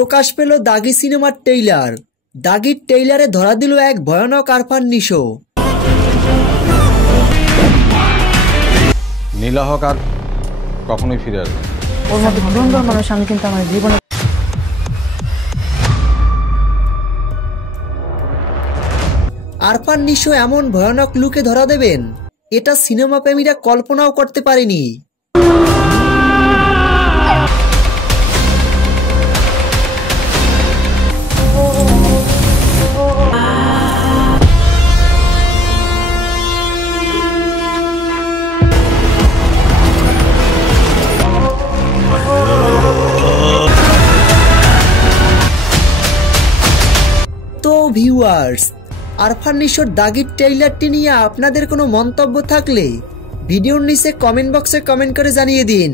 প্রকাশ পেল দাগি সিনেমার ট্রেইলার। দাগির ট্রেইলারে ধরা দিল এক ভয়ানক আরফান নিশো। নীলা হক আর কখনোই ফিরে আসবে ওর মতো সুন্দর মানুষ আমি কিন্তু আমার জীবনে। আরফান নিশো এমন ভয়ানক লুকে ধরা দেবেন, এটা সিনেমা প্রেমীরা কল্পনাও করতে পারেনি। তো ভিউয়ার্স, আরফান নিশোর দাগির ট্রেইলারটি নিয়ে আপনাদের কোনো মন্তব্য থাকলে ভিডিওর নিচে কমেন্ট বক্সে কমেন্ট করে জানিয়ে দিন।